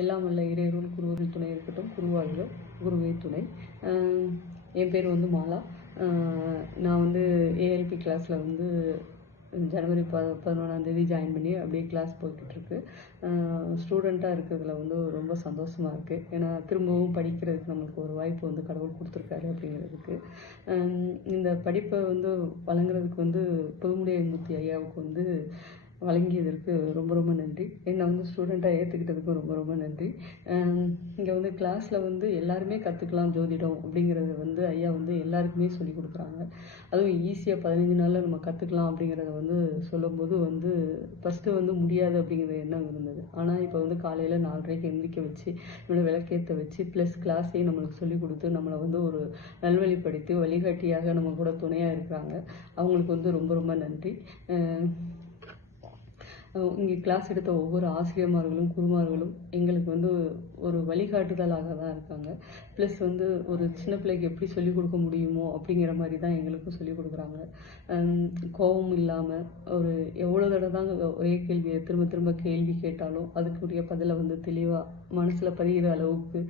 எல்லாம் வல்ல இறையருள் குருவின் துணை இருக்கட்டும். குருவாழ்க குருவே துணை. என் பேர் வந்து மாலா. நான் வந்து ஏஎல்பி கிளாஸில் வந்து ஜனவரி ப பதினொன்றாந்தேதி ஜாயின் பண்ணி அப்படியே கிளாஸ் போய்கிட்டுருக்கு ஸ்டூடெண்ட்டாக இருக்கிறதுல வந்து ரொம்ப சந்தோஷமாக இருக்குது ஏன்னா திரும்பவும் படிக்கிறதுக்கு நம்மளுக்கு ஒரு வாய்ப்பு வந்து கடவுள் கொடுத்துருக்காரு அப்படிங்கிறதுக்கு. இந்த படிப்பை வந்து வழங்குறதுக்கு வந்து புதுமுடியமூர்த்தி ஐயாவுக்கு வந்து வழங்கியதற்கு ரொம்ப ரொம்ப நன்றி. என்னை வந்து ஸ்டூடெண்ட்டாக ஏற்றுக்கிட்டதுக்கும் ரொம்ப ரொம்ப நன்றி. இங்கே வந்து கிளாஸில் வந்து எல்லாருமே கற்றுக்கலாம் ஜோதிடம் அப்படிங்கிறத வந்து ஐயா வந்து எல்லாருக்குமே சொல்லி கொடுக்குறாங்க. அதுவும் ஈஸியாக பதினஞ்சு நாளில் நம்ம கற்றுக்கலாம் அப்படிங்கிறத வந்து சொல்லும்போது வந்து ஃபஸ்ட்டு வந்து முடியாது அப்படிங்கிற எண்ணம் இருந்தது. ஆனால் இப்போ வந்து காலையில் நாலரைக்கு எந்திரிக்க வச்சு இவ்வளோ விளக்கேற்ற வச்சு ப்ளஸ் கிளாஸையும் நம்மளுக்கு சொல்லி கொடுத்து நம்மளை வந்து ஒரு நல்வழிப்படுத்தி வழிகாட்டியாக நம்ம கூட துணையாக இருக்கிறாங்க. அவங்களுக்கு வந்து ரொம்ப ரொம்ப நன்றி. இங்கே கிளாஸ் எடுத்த ஒவ்வொரு ஆசிரியமார்களும் குருமார்களும் எங்களுக்கு வந்து ஒரு வழிகாட்டுதலாக தான் இருக்காங்க. ப்ளஸ் வந்து ஒரு சின்ன பிள்ளைக்கு எப்படி சொல்லிக் கொடுக்க முடியுமோ அப்படிங்கிற மாதிரி தான் எங்களுக்கும் சொல்லிக் கொடுக்குறாங்க. கோபம் இல்லாமல் ஒரு எவ்வளோ தடவை தான் ஒரே கேள்வியை திரும்ப திரும்ப கேள்வி கேட்டாலும் அதுக்குரிய பதிலை வந்து தெளிவாக மனசில் பதிகிற அளவுக்கு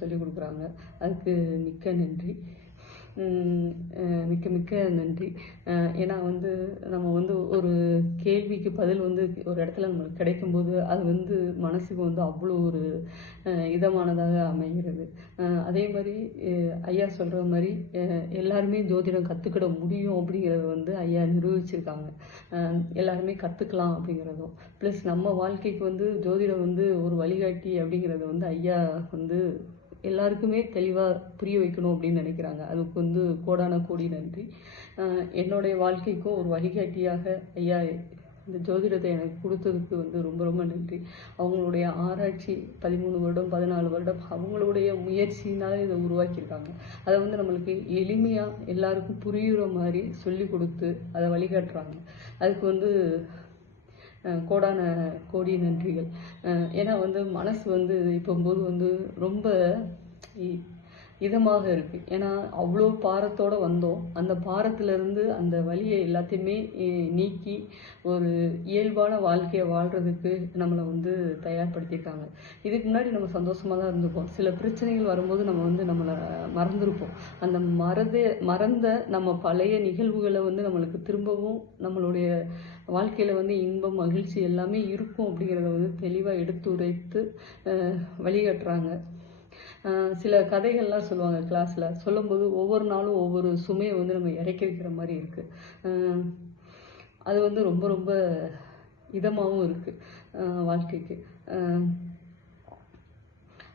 சொல்லிக் கொடுக்குறாங்க. அதுக்கு மிக்க நன்றி. மிக்க மிக்க நன்றி. ஏன்னா வந்து நம்ம வந்து ஒரு கேள்விக்கு பதில் வந்து ஒரு இடத்துல நம்மளுக்கு கிடைக்கும்போது அது வந்து மனசுக்கு வந்து அவ்வளோ ஒரு இதமானதாக அமைகிறது. அதே மாதிரி ஐயா சொல்கிற மாதிரி எல்லாருமே ஜோதிடம் கற்றுக்கிட முடியும் அப்படிங்கிறத வந்து ஐயா நிரூபிச்சிருக்காங்க. எல்லாருமே கற்றுக்கலாம் அப்படிங்கிறதும். ப்ளஸ் நம்ம வாழ்க்கைக்கு வந்து ஜோதிடம் வந்து ஒரு வழிகாட்டி அப்படிங்கிறத வந்து ஐயா வந்து எல்லாருக்குமே தெளிவாக புரிய வைக்கணும் அப்படின்னு நினைக்கிறாங்க. அதுக்கு வந்து கோடான கோடி நன்றி. என்னுடைய வாழ்க்கைக்கும் ஒரு வழிகாட்டியாக ஐயா இந்த ஜோதிடத்தை எனக்கு கொடுத்ததுக்கு வந்து ரொம்ப ரொம்ப நன்றி. அவங்களுடைய ஆராய்ச்சி பதிமூணு வருடம் பதினாலு வருடம் அவங்களுடைய முயற்சினால இதை உருவாக்கியிருக்காங்க. அதை வந்து நம்மளுக்கு எளிமையாக எல்லாருக்கும் புரியுற மாதிரி சொல்லி கொடுத்து அதை வழிகாட்டுறாங்க. அதுக்கு வந்து கோடான கோடி நன்றிகள். ஏன்னா வந்து மனசு வந்து இப்போம்போது வந்து ரொம்ப இ- இதமாக இருக்கு. ஏன்னா அவ்வளோ பாரத்தோடு வந்தோம். அந்த பாரத்திலிருந்து அந்த வழியை எல்லாத்தையுமே நீக்கி ஒரு இயல்பான வாழ்க்கையை வாழ்றதுக்கு நம்மளை வந்து தயார்படுத்தியிருக்காங்க. இதுக்கு முன்னாடி நம்ம சந்தோஷமாக தான் இருந்திருப்போம். சில பிரச்சனைகள் வரும்போது நம்ம வந்து நம்மளை மறந்துருப்போம். அந்த மறத மறந்த நம்ம பழைய நிகழ்வுகளை வந்து நம்மளுக்கு திரும்பவும் நம்மளுடைய வாழ்க்கையில் வந்து இன்பம் மகிழ்ச்சி எல்லாமே இருக்கும் அப்படிங்கிறத வந்து தெளிவாக எடுத்துரைத்து அஹ் வழிகாட்டுறாங்க. சில கதைகள்லாம் சொல்லுவாங்க கிளாஸில் சொல்லும்போது ஒவ்வொரு நாளும் ஒவ்வொரு சுமையை வந்து நம்ம இறக்கி வைக்கிற மாதிரி இருக்குது அது வந்து ரொம்ப ரொம்ப இதமாகவும் இருக்குது வாழ்க்கைக்கு.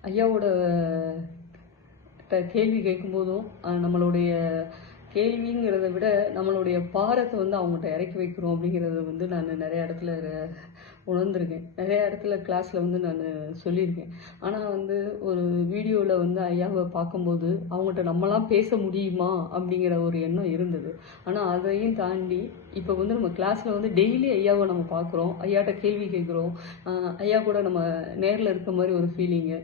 ஐயாவோட கேள்வி கேட்கும்போதும் நம்மளுடைய கேள்விங்கிறத விட நம்மளுடைய பாரத்தை வந்து அவங்ககிட்ட இறக்கி வைக்கிறோம் அப்படிங்கிறத வந்து நான் நிறைய இடத்துல உணர்ந்திருக்கேன். நிறைய இடத்துல கிளாஸில் வந்து நான் சொல்லியிருக்கேன். ஆனால் வந்து ஒரு வீடியோவில் வந்து ஐயாவை பார்க்கும்போது அவங்ககிட்ட நம்மளாம் பேச முடியுமா அப்படிங்கிற ஒரு எண்ணம் இருந்தது. ஆனால் அதையும் தாண்டி இப்போ வந்து நம்ம கிளாஸில் வந்து டெய்லி ஐயாவை நம்ம பார்க்குறோம். ஐயாட்ட கேள்வி கேட்குறோம். ஐயா கூட நம்ம நேரில் இருக்க மாதிரி ஒரு ஃபீலிங்கு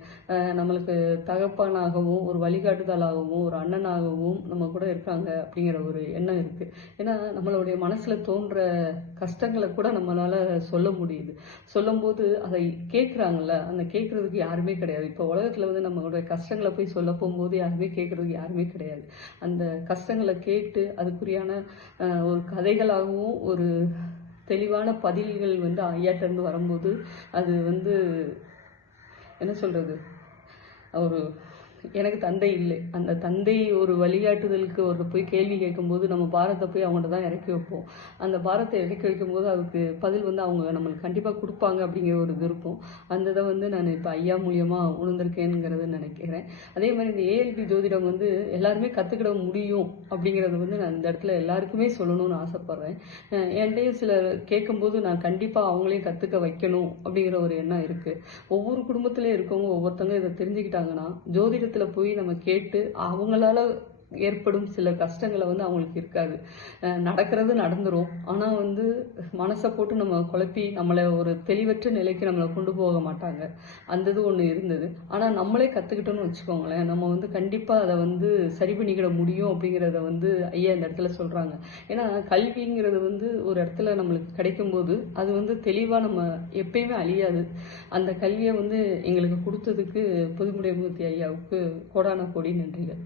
நம்மளுக்கு தகப்பனாகவும் ஒரு வழிகாட்டுதலாகவும் ஒரு அண்ணனாகவும் நம்ம கூட இருக்காங்க அப்படிங்கிற ஒரு எண்ணம் இருக்குது ஏன்னா நம்மளுடைய மனசில் தோன்ற கஷ்டங்களை கூட நம்மளால சொல்ல முடியுது. சொல்லும்போது அதை கேட்குறாங்கல்ல அந்த கேட்குறதுக்கு யாருமே கிடையாது. இப்போ உலகத்தில் வந்து நம்மளுடைய கஷ்டங்களை போய் சொல்ல போகும்போது யாருமே கேட்குறதுக்கு யாருமே கிடையாது. அந்த கஷ்டங்களை கேட்டு அதுக்குரியான ஒரு கதைகளாகவும் ஒரு தெளிவான பதில்கள் வந்து ஐயாட்டிருந்து வரும்போது அது வந்து என்ன சொல்கிறது ஒரு எனக்கு தந்தை இல்லை. அந்த தந்தை ஒரு வழிகாட்டுதலுக்கு ஒரு போய் கேள்வி கேட்கும்போது நம்ம பாரத்தை போய் அவங்கள்ட்ட தான் இறக்கி வைப்போம். அந்த பாரத்தை இறக்கி வைக்கும்போது அதுக்கு பதில் வந்து அவங்க நம்மளுக்கு கண்டிப்பாக கொடுப்பாங்க அப்படிங்கிற ஒரு விருப்பம். அந்த இதை வந்து நான் இப்போ ஐயா மூலியமாக உணர்ந்திருக்கேங்கிறத நினைக்கிறேன். அதே மாதிரி இந்த ஏஎல்பி ஜோதிடம் வந்து எல்லாருமே கற்றுக்கிட முடியும் அப்படிங்கிறத வந்து நான் இந்த இடத்துல எல்லாருக்குமே சொல்லணும்னு ஆசைப்பட்றேன். என்கிட்டையும் சிலர் கேட்கும்போது நான் கண்டிப்பாக அவங்களையும் கற்றுக்க வைக்கணும் அப்படிங்கிற ஒரு எண்ணம் இருக்குது ஒவ்வொரு குடும்பத்திலையும் இருக்கவங்க ஒவ்வொருத்தவங்க இதை தெரிஞ்சுக்கிட்டாங்கன்னா இடத்துல போய் நம்ம கேட்டு அவங்களால ஏற்படும் சில கஷ்டங்களை வந்து அவங்களுக்கு இருக்காது. நடக்கிறது நடந்துரும். ஆனால் வந்து மனசை போட்டு நம்ம குழப்பி நம்மளை ஒரு தெளிவற்ற நிலைக்கு நம்மளை கொண்டு போக மாட்டாங்க. அந்த இது ஒன்று இருந்தது. ஆனால் நம்மளே கற்றுக்கிட்டோம்னு வச்சுக்கோங்களேன். நம்ம வந்து கண்டிப்பாக அதை வந்து சரி பண்ணிக்கிட முடியும் அப்படிங்கிறத வந்து ஐயா இந்த இடத்துல சொல்கிறாங்க ஏன்னா கல்விங்கிறது வந்து ஒரு இடத்துல நம்மளுக்கு கிடைக்கும்போது அது வந்து தெளிவாக நம்ம எப்பயுமே அழியாது. அந்த கல்வியை வந்து எங்களுக்கு கொடுத்ததுக்கு புதுமுடைமூர்த்தி ஐயாவுக்கு கோடான கோடி நன்றிகள்.